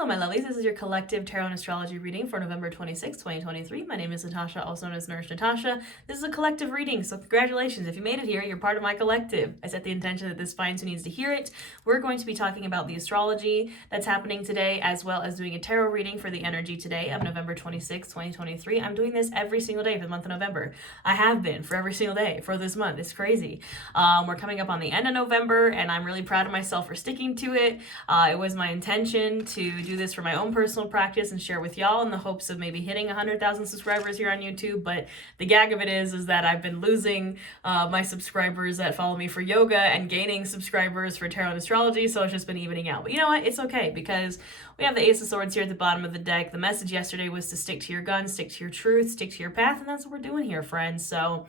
Hello, my lovelies. This is your collective tarot and astrology reading for November 26, 2023. My name is Natasha, also known as Nourish Natasha. This is a collective reading, so congratulations. If you made it here, you're part of my collective. I set the intention that this finds who needs to hear it. We're going to be talking about the astrology that's happening today, as well as doing a tarot reading for the energy today of November 26, 2023. I'm doing this every single day for the month of November. I have been for every single day for this month. It's crazy. We're coming up on the end of November, and I'm really proud of myself for sticking to it. It was my intention to do this for my own personal practice and share with y'all in the hopes of maybe hitting 100,000 subscribers here on YouTube. But the gag of it is that I've been losing my subscribers that follow me for yoga and gaining subscribers for tarot and astrology. So it's just been evening out. But you know what? It's okay because we have the Ace of Swords here at the bottom of the deck. The message yesterday was to stick to your guns, stick to your truth, stick to your path. And that's what we're doing here, friends. So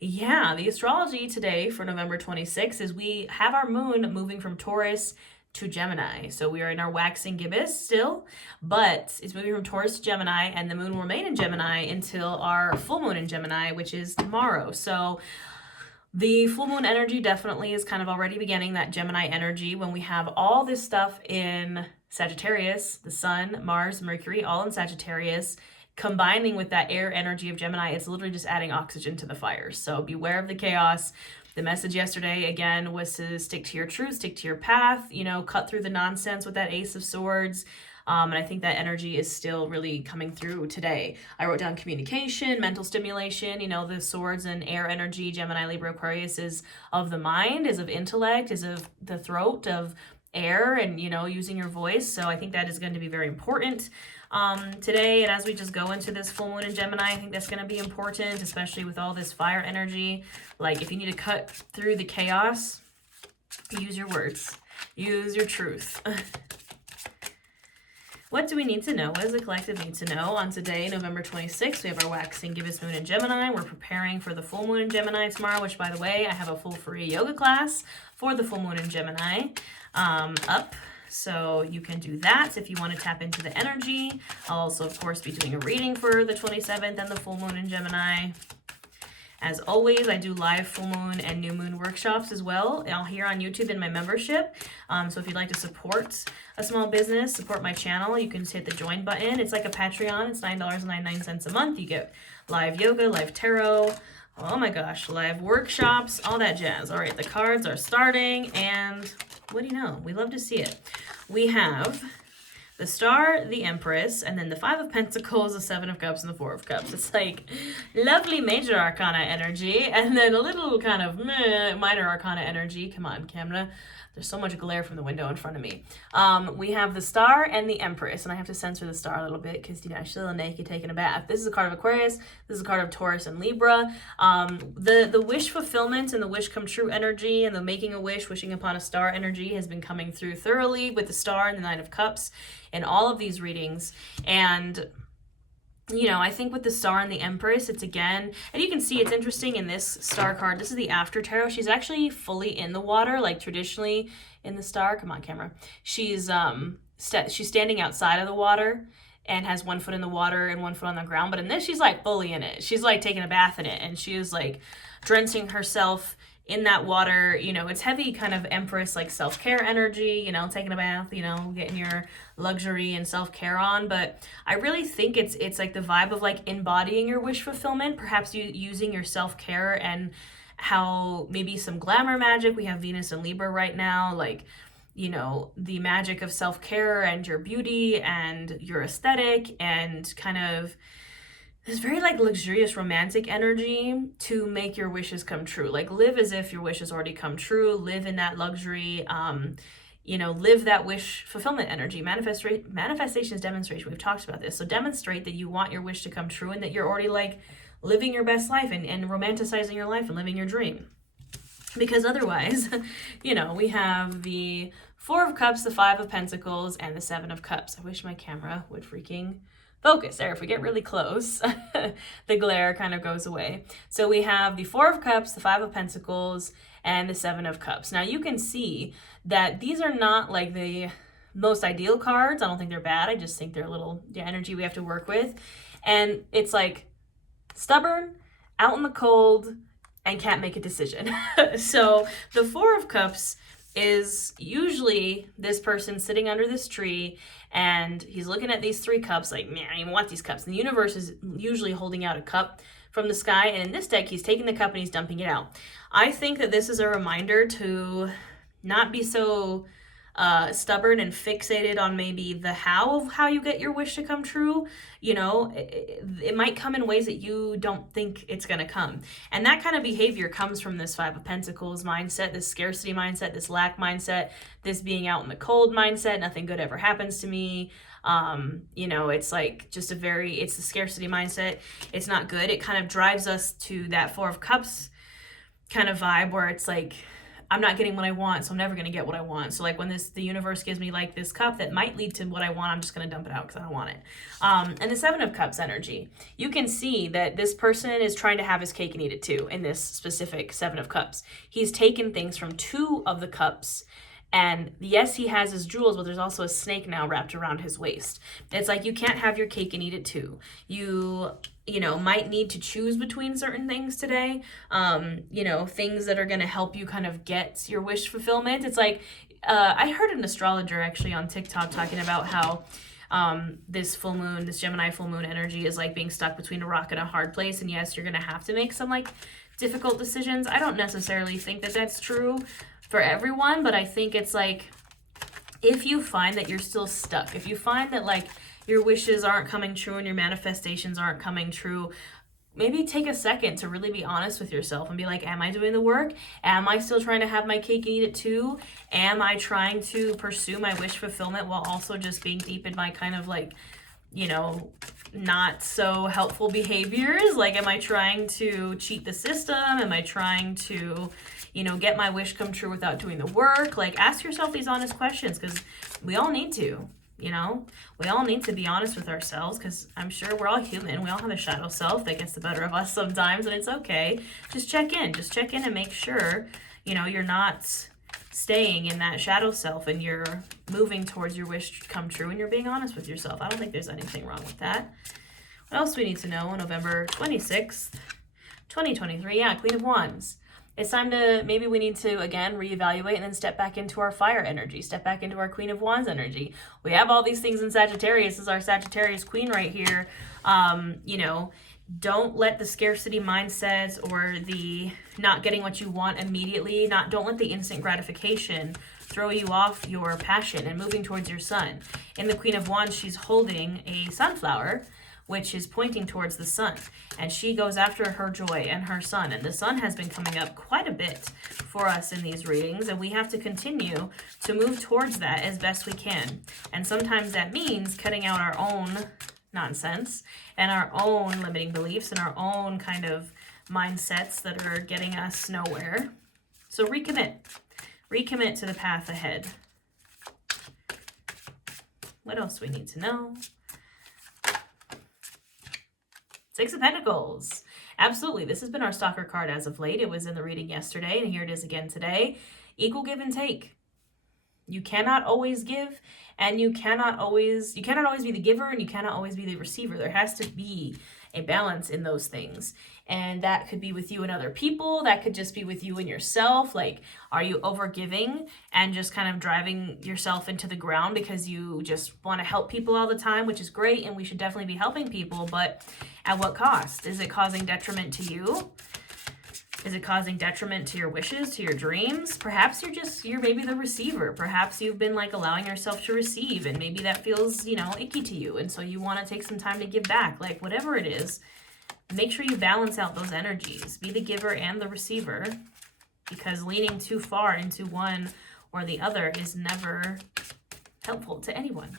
yeah, the astrology today for November 26 is we have our moon moving from Taurus to Gemini. So we are in our waxing gibbous still, but it's moving from Taurus to Gemini, and the moon will remain in Gemini until our full moon in Gemini, which is tomorrow. So the full moon energy definitely is kind of already beginning that Gemini energy when we have all this stuff in Sagittarius, the Sun, Mars, Mercury, all in Sagittarius, combining with that air energy of Gemini. It's literally just adding oxygen to the fires. So beware of the chaos. The message yesterday, again, was to stick to your truth, stick to your path, cut through the nonsense with that Ace of Swords. And I think that energy is still really coming through today. I wrote down communication, mental stimulation, the swords and air energy, Gemini, Libra, Aquarius is of the mind, is of intellect, is of the throat, of air, and, using your voice. So I think that is going to be very important today. And as we just go into this full moon in Gemini, I think that's going to be important, especially with all this fire energy. Like, if you need to cut through the chaos, use your words, use your truth. What do we need to know? What does the collective need to know on today, November 26th? We have our waxing gibbous moon in Gemini. We're preparing for the full moon in Gemini tomorrow, which, by the way, I have a full free yoga class for the full moon in Gemini up. So you can do that if you want to tap into the energy. I'll also, of course, be doing a reading for the 27th and the full moon in Gemini. As always, I do live full moon and new moon workshops as well, all here on YouTube in my membership. So if you'd like to support a small business, support my channel, you can just hit the join button. It's like a Patreon. It's $9.99 a month. You get live yoga, live tarot, oh my gosh, live workshops, all that jazz. All right, the cards are starting, and what do you know? We love to see it. We have the Star, the Empress, and then the Five of Pentacles, the Seven of Cups, and the Four of Cups. It's like lovely major arcana energy, and then a little kind of minor arcana energy. Come on, camera. There's so much glare from the window in front of me. We have the Star and the Empress, and I have to censor the Star a little bit because, she's still naked taking a bath. This is a card of Aquarius. This is a card of Taurus and Libra. The wish fulfillment and the wish come true energy and the making a wish, wishing upon a star energy has been coming through thoroughly with the Star and the Nine of Cups in all of these readings. And I think with the Star and the Empress, it's again, and you can see it's interesting in this Star card. This is the after tarot. She's actually fully in the water, like traditionally in the Star. Come on, camera. She's standing outside of the water and has one foot in the water and one foot on the ground. But in this, she's like fully in it. She's like taking a bath in it, and she is like drenching herself in that water. It's heavy kind of Empress, like self-care energy, taking a bath, getting your luxury and self-care on. But I really think it's like the vibe of like embodying your wish fulfillment, perhaps using your self-care and how maybe some glamour magic. We have Venus and Libra right now, like, the magic of self-care and your beauty and your aesthetic and kind of this very like luxurious romantic energy to make your wishes come true. Like, live as if your wish has already come true. Live in that luxury. Live that wish fulfillment energy. Manifestation is demonstration. We've talked about this. So demonstrate that you want your wish to come true and that you're already like living your best life and romanticizing your life and living your dream. Because otherwise, we have the Four of Cups, the Five of Pentacles, and the Seven of Cups. I wish my camera would freaking focus there. If we get really close, the glare kind of goes away. So we have the Four of Cups, the Five of Pentacles, and the Seven of Cups. Now you can see that these are not like the most ideal cards. I don't think they're bad. I just think they're a little energy we have to work with. And it's like stubborn, out in the cold, and can't make a decision. So the Four of Cups is usually this person sitting under this tree And he's looking at these 3 cups like, man, I don't even want these cups. And the universe is usually holding out a cup from the sky. And in this deck, he's taking the cup and he's dumping it out. I think that this is a reminder to not be so stubborn and fixated on maybe the how of how you get your wish to come true. You know, it might come in ways that you don't think it's going to come. And that kind of behavior comes from this 5 of Pentacles mindset, this scarcity mindset, this lack mindset, this being out in the cold mindset, nothing good ever happens to me. You know, it's like just it's the scarcity mindset. It's not good. It kind of drives us to that 4 of Cups kind of vibe where it's like, I'm not getting what I want, so I'm never going to get what I want. So like when the universe gives me like this cup that might lead to what I want, I'm just going to dump it out because I don't want it. And the 7 of Cups energy, you can see that this person is trying to have his cake and eat it too in this specific 7 of Cups. He's taken things from 2 of the cups. And yes, he has his jewels, but there's also a snake now wrapped around his waist. It's like you can't have your cake and eat it too. You know, might need to choose between certain things today. You know, things that are going to help you kind of get your wish fulfillment. It's like, I heard an astrologer actually on TikTok talking about how this full moon, this Gemini full moon energy is like being stuck between a rock and a hard place. And yes, you're going to have to make some like difficult decisions. I don't necessarily think that that's true for everyone, but I think it's like, if you find that you're still stuck, if you find that like your wishes aren't coming true and your manifestations aren't coming true, maybe take a second to really be honest with yourself and be like, am I doing the work? Am I still trying to have my cake and eat it too? Am I trying to pursue my wish fulfillment while also just being deep in my kind of like, you know, not so helpful behaviors? Like, am I trying to cheat the system? Am I trying to, you know, get my wish come true without doing the work? Like, ask yourself these honest questions, because we all need to, you know, we all need to be honest with ourselves, because I'm sure we're all human. We all have a shadow self that gets the better of us sometimes, and it's okay. Just check in and make sure, you know, you're not staying in that shadow self and you're moving towards your wish to come true and you're being honest with yourself. I don't think there's anything wrong with that. What else do we need to know on November 26th, 2023? Yeah, Queen of Wands. It's time to, maybe we need to, again, reevaluate and then step back into our fire energy, step back into our Queen of Wands energy. We have all these things in Sagittarius. This is our Sagittarius queen right here. You know, don't let the scarcity mindsets or the not getting what you want immediately, don't let the instant gratification throw you off your passion and moving towards your sun. In the Queen of Wands, she's holding a sunflower, which is pointing towards the sun, and she goes after her joy and her sun. And the sun has been coming up quite a bit for us in these readings, and we have to continue to move towards that as best we can. And sometimes that means cutting out our own nonsense and our own limiting beliefs and our own kind of mindsets that are getting us nowhere. So recommit to the path ahead. What else do we need to know? 6 of Pentacles. Absolutely. This has been our stalker card as of late. It was in the reading yesterday, and here it is again today. Equal give and take. You cannot always give, and you cannot always be the giver, and you cannot always be the receiver. There has to be a balance in those things. And that could be with you and other people. That could just be with you and yourself. Like, are you overgiving and just kind of driving yourself into the ground because you just want to help people all the time, which is great, and we should definitely be helping people, but at what cost? Is it causing detriment to you? Is it causing detriment to your wishes, to your dreams? Perhaps you're maybe the receiver. Perhaps you've been like allowing yourself to receive, and maybe that feels, you know, icky to you. And so you want to take some time to give back. Like, whatever it is, make sure you balance out those energies. Be the giver and the receiver, because leaning too far into one or the other is never helpful to anyone.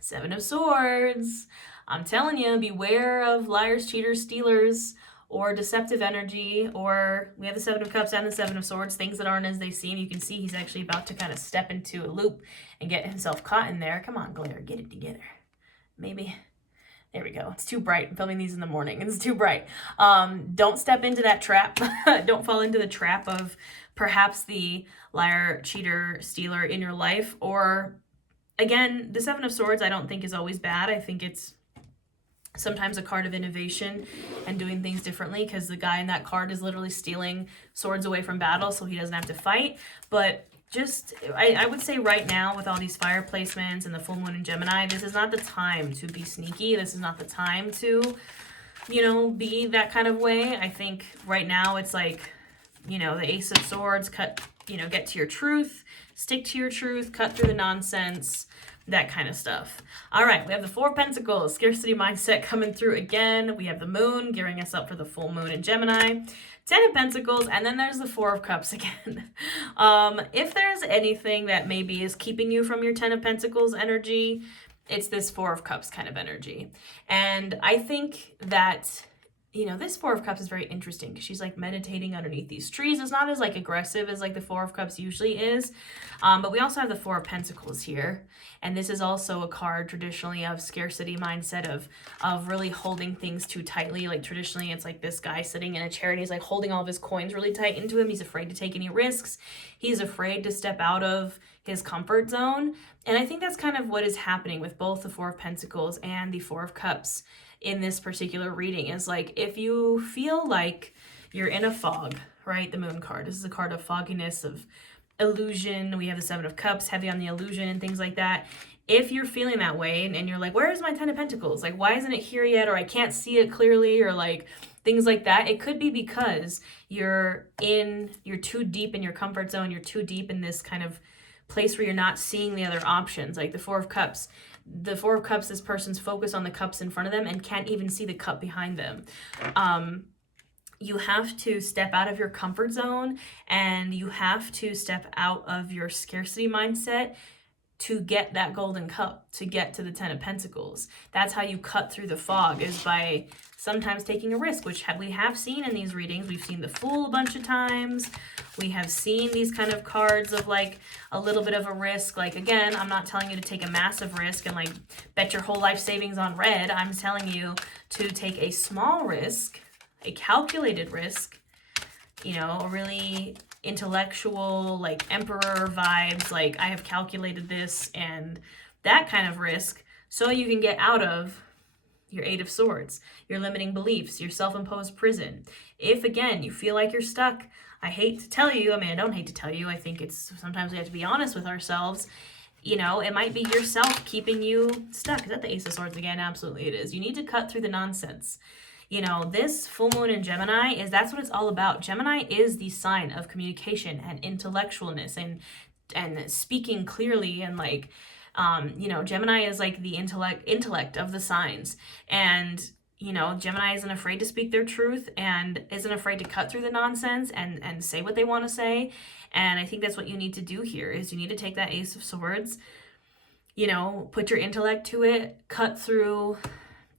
7 of Swords. I'm telling you, beware of liars, cheaters, stealers, or deceptive energy. Or we have the 7 of Cups and the 7 of Swords, things that aren't as they seem. You can see he's actually about to kind of step into a loop and get himself caught in there. Come on, Glare, get it together. Maybe. There we go. It's too bright. I'm filming these in the morning. It's too bright. Don't step into that trap. Don't fall into the trap of perhaps the liar, cheater, stealer in your life. Or, again, the 7 of Swords I don't think is always bad. I think it's sometimes a card of innovation and doing things differently, because the guy in that card is literally stealing swords away from battle so he doesn't have to fight. But just, I would say right now with all these fire placements and the full moon in Gemini, this is not the time to be sneaky. This is not the time to, you know, be that kind of way. I think right now it's like, you know, the Ace of Swords, cut, you know, get to your truth, stick to your truth, cut through the nonsense, that kind of stuff. All right, we have the Four of Pentacles, scarcity mindset coming through again. We have the moon gearing us up for the full moon in Gemini. 10 of Pentacles, and then there's the Four of Cups again. If there's anything that maybe is keeping you from your 10 of Pentacles energy, it's this Four of Cups kind of energy. And I think that, you know, this Four of Cups is very interesting because she's like meditating underneath these trees. It's not as like aggressive as like the Four of Cups usually is. But we also have the Four of Pentacles here. And this is also a card traditionally of scarcity mindset, of really holding things too tightly. Like traditionally it's like this guy sitting in a chair and he's like holding all of his coins really tight into him. He's afraid to take any risks. He's afraid to step out of his comfort zone. And I think that's kind of what is happening with both the Four of Pentacles and the Four of Cups in this particular reading. Is like, if you feel like you're in a fog, right? The moon card. This is a card of fogginess, of illusion. We have the Seven of Cups, heavy on the illusion and things like that. If you're feeling that way and you're like, where is my 10 of Pentacles? Like, why isn't it here yet? Or I can't see it clearly, or like things like that. It could be because you're too deep in your comfort zone. You're too deep in this kind of place where you're not seeing the other options. Like the Four of Cups. The Four of Cups, this person's focused on the cups in front of them and can't even see the cup behind them. You have to step out of your comfort zone, and you have to step out of your scarcity mindset to get that golden cup, to get to the 10 of Pentacles. That's how you cut through the fog, is by sometimes taking a risk, which we have seen in these readings. We've seen the Fool a bunch of times. We have seen these kind of cards of like a little bit of a risk. Like, again, I'm not telling you to take a massive risk and like bet your whole life savings on red. I'm telling you to take a small risk, a calculated risk, you know, a really intellectual, like emperor vibes, like I have calculated this, and that kind of risk, so you can get out of your Eight of Swords, your limiting beliefs, your self-imposed prison. If, again, you feel like you're stuck, I hate to tell you, I mean, I don't hate to tell you, I think it's, sometimes we have to be honest with ourselves. You know, it might be yourself keeping you stuck. Is that the Ace of Swords again? Absolutely it is. You need to cut through the nonsense. You know, this full moon in Gemini that's what it's all about. Gemini is the sign of communication and intellectualness and speaking clearly, and like, you know, Gemini is like the intellect of the signs. And, you know, Gemini isn't afraid to speak their truth and isn't afraid to cut through the nonsense and say what they want to say. And I think that's what you need to do here, is you need to take that Ace of Swords, you know, put your intellect to it, cut through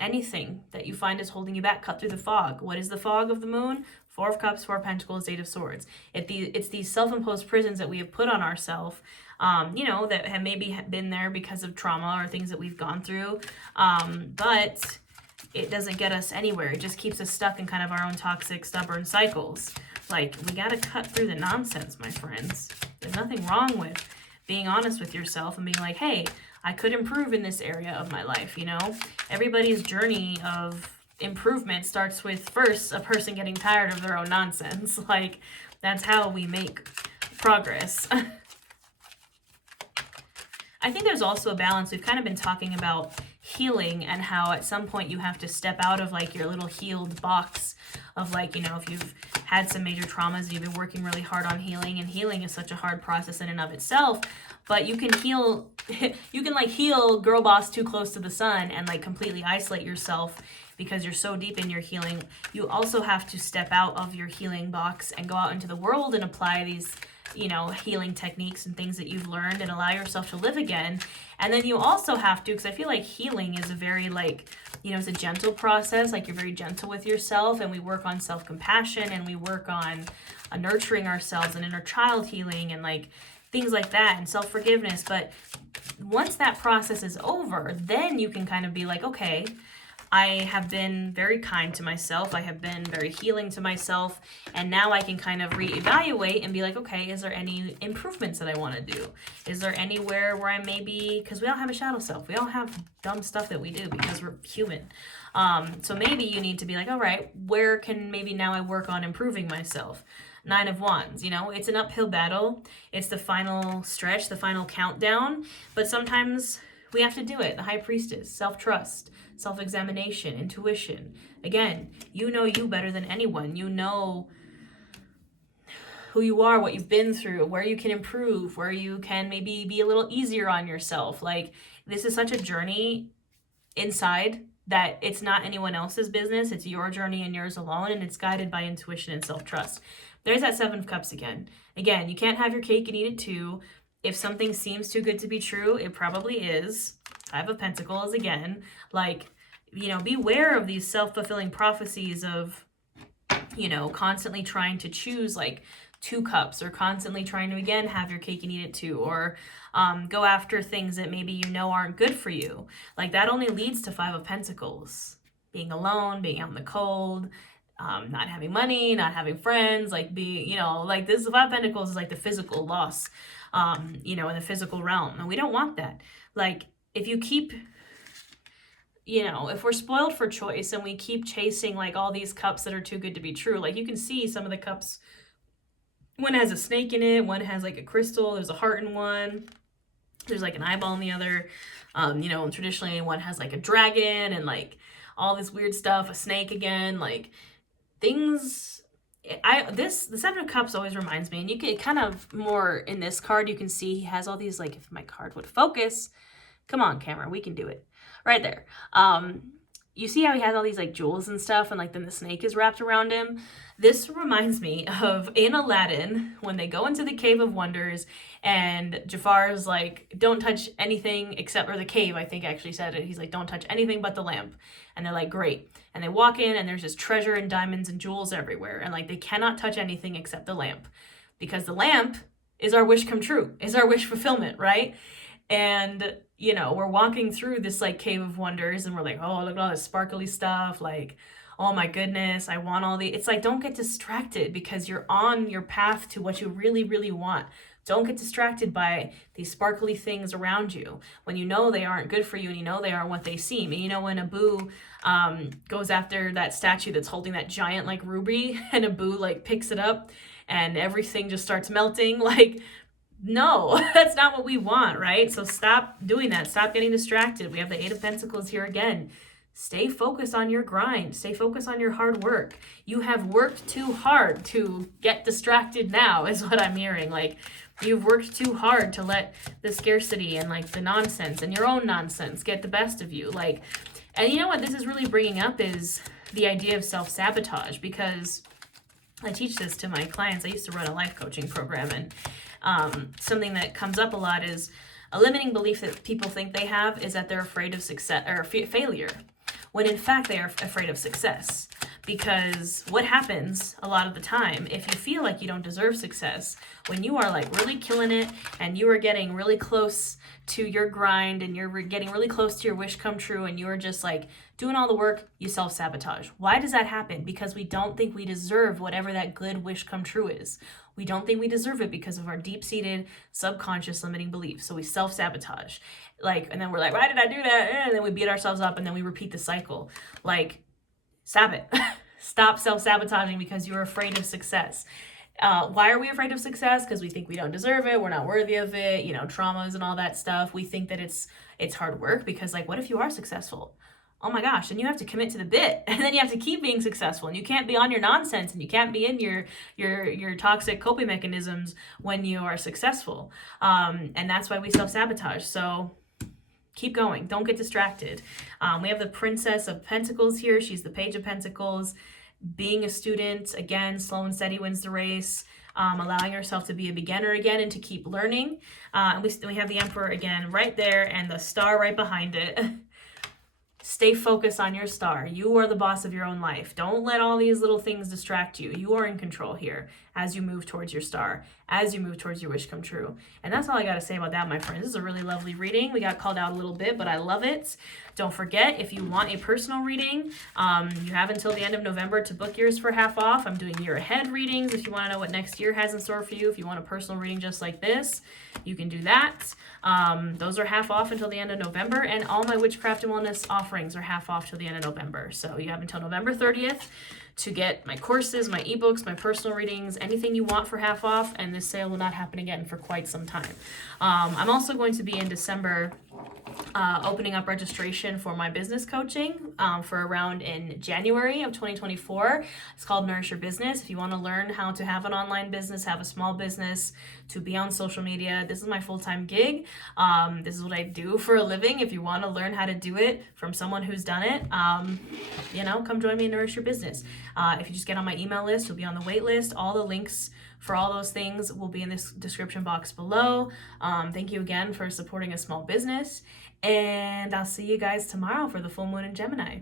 anything that you find is holding you back, cut through the fog. What is the fog of the moon? Four of Cups, Four of Pentacles, Eight of Swords. It's these self-imposed prisons that we have put on ourselves, you know, that have maybe been there because of trauma or things that we've gone through. But it doesn't get us anywhere. It just keeps us stuck in kind of our own toxic, stubborn cycles. Like, we got to cut through the nonsense, my friends. There's nothing wrong with being honest with yourself and being like, hey, I could improve in this area of my life, you know? Everybody's journey of improvement starts with, first, a person getting tired of their own nonsense. Like, that's how we make progress. I think there's also a balance. We've kind of been talking about healing and how at some point you have to step out of like your little healed box of like, you know, if you've had some major traumas and you've been working really hard on healing, and healing is such a hard process in and of itself, but you can heal, you can like heal girl boss too close to the sun and like completely isolate yourself because you're so deep in your healing. You also have to step out of your healing box and go out into the world and apply these, you know, healing techniques and things that you've learned and allow yourself to live again. And then you also have to, because I feel like healing is a very like, you know, it's a gentle process. Like, you're very gentle with yourself, and we work on self-compassion, and we work on nurturing ourselves and inner child healing and like things like that, and self-forgiveness. But once that process is over, then you can kind of be like, okay, I have been very kind to myself. I have been very healing to myself. And now I can kind of reevaluate and be like, okay, is there any improvements that I want to do? Is there anywhere where I maybe, because we all have a shadow self. We all have dumb stuff that we do because we're human. So maybe you need to be like, all right, where can maybe now I work on improving myself? Nine of Wands, you know, it's an uphill battle. It's the final stretch, the final countdown, but sometimes we have to do it. The High Priestess, self-trust, self-examination, intuition. Again, you know you better than anyone. You know who you are, what you've been through, where you can improve, where you can maybe be a little easier on yourself. Like, this is such a journey inside that it's not anyone else's business. It's your journey and yours alone, and it's guided by intuition and self-trust. There's that Seven of Cups again. Again, you can't have your cake and eat it too. If something seems too good to be true, it probably is. Five of Pentacles again. Like, you know, beware of these self-fulfilling prophecies of, you know, constantly trying to choose like two cups, or constantly trying to, again, have your cake and eat it too, or go after things that maybe you know aren't good for you. Like, that only leads to Five of Pentacles. Being alone, being out in the cold, not having money, not having friends, like being, you know, like this Five of Pentacles is like the physical loss, you know, in the physical realm. And we don't want that. Like, if you keep, you know, if we're spoiled for choice and we keep chasing like all these cups that are too good to be true, like you can see some of the cups, one has a snake in it, one has like a crystal, there's a heart in one, there's like an eyeball in the other, you know, and traditionally one has like a dragon and like all this weird stuff, a snake again, like things. The Seven of Cups always reminds me, and you can kind of more in this card, you can see he has all these, like, if my card would focus, come on camera, we can do it right there. You see how he has all these like jewels and stuff, and like then the snake is wrapped around him. This reminds me of in Aladdin when they go into the Cave of Wonders and Jafar's like, don't touch anything except, or the cave, I think actually said it. He's like, don't touch anything but the lamp. And they're like, great. And they walk in and there's just treasure and diamonds and jewels everywhere. And like, they cannot touch anything except the lamp, because the lamp is our wish come true, is our wish fulfillment, right? And, you know, we're walking through this like Cave of Wonders and we're like, oh, look at all this sparkly stuff. Like, oh my goodness, I want all the, it's like, don't get distracted because you're on your path to what you really, really want. Don't get distracted by these sparkly things around you when you know they aren't good for you and you know they aren't what they seem. And you know, when Abu goes after that statue that's holding that giant like ruby, and Abu like picks it up and everything just starts melting, like, no, that's not what we want, right? So stop doing that. Stop getting distracted. We have the Eight of Pentacles here again. Stay focused on your grind. Stay focused on your hard work. You have worked too hard to get distracted now, is what I'm hearing. Like, you've worked too hard to let the scarcity and like the nonsense and your own nonsense get the best of you. Like, and you know what this is really bringing up is the idea of self-sabotage, because I teach this to my clients. I used to run a life coaching program, and something that comes up a lot is a limiting belief that people think they have is that they're afraid of success or failure, when in fact they are afraid of success. Because what happens a lot of the time, if you feel like you don't deserve success, when you are like really killing it and you are getting really close to your grind and you're getting really close to your wish come true and you're just like doing all the work, you self-sabotage. Why does that happen? Because we don't think we deserve whatever that good wish come true is. We don't think we deserve it because of our deep-seated subconscious limiting beliefs. So we self-sabotage. Like, and then we're like, why did I do that? And then we beat ourselves up and then we repeat the cycle. Like, stop it. Stop self-sabotaging because you're afraid of success. Why are we afraid of success? Because we think we don't deserve it. We're not worthy of it. You know, traumas and all that stuff. We think that it's hard work because, like, what if you are successful? Oh my gosh, then you have to commit to the bit, and then you have to keep being successful, and you can't be on your nonsense, and you can't be in your toxic coping mechanisms when you are successful. And that's why we self-sabotage. So keep going. Don't get distracted. We have the Princess of Pentacles here. She's the Page of Pentacles. Being a student, again, slow and steady wins the race. Allowing yourself to be a beginner again and to keep learning. And we have the Emperor again right there and the star right behind it. Stay focused on your star. You are the boss of your own life. Don't let all these little things distract you. You are in control here as you move towards your star, as you move towards your wish come true. And that's all I got to say about that, my friends. This is a really lovely reading. We got called out a little bit, but I love it. Don't forget, if you want a personal reading, you have until the end of November to book yours for half off. I'm doing year ahead readings if you want to know what next year has in store for you. If you want a personal reading just like this, you can do that. Those are half off until the end of November, and all my Witchcraft and Wellness offerings are half off till the end of November. So you have until November 30th to get my courses, my ebooks, my personal readings, anything you want for half off, and this sale will not happen again for quite some time. I'm also going to be in December opening up registration for my business coaching for around in January of 2024. It's called Nourish Your Business. If you want to learn how to have an online business, have a small business, to be on social media, this is my full-time gig. This is what I do for a living. If you want to learn how to do it from someone who's done it, come join me in Nourish Your Business. If you just get on my email list, you'll be on the wait list. All the links for all those things will be in this description box below. Thank you again for supporting a small business, and I'll see you guys tomorrow for the full moon in Gemini.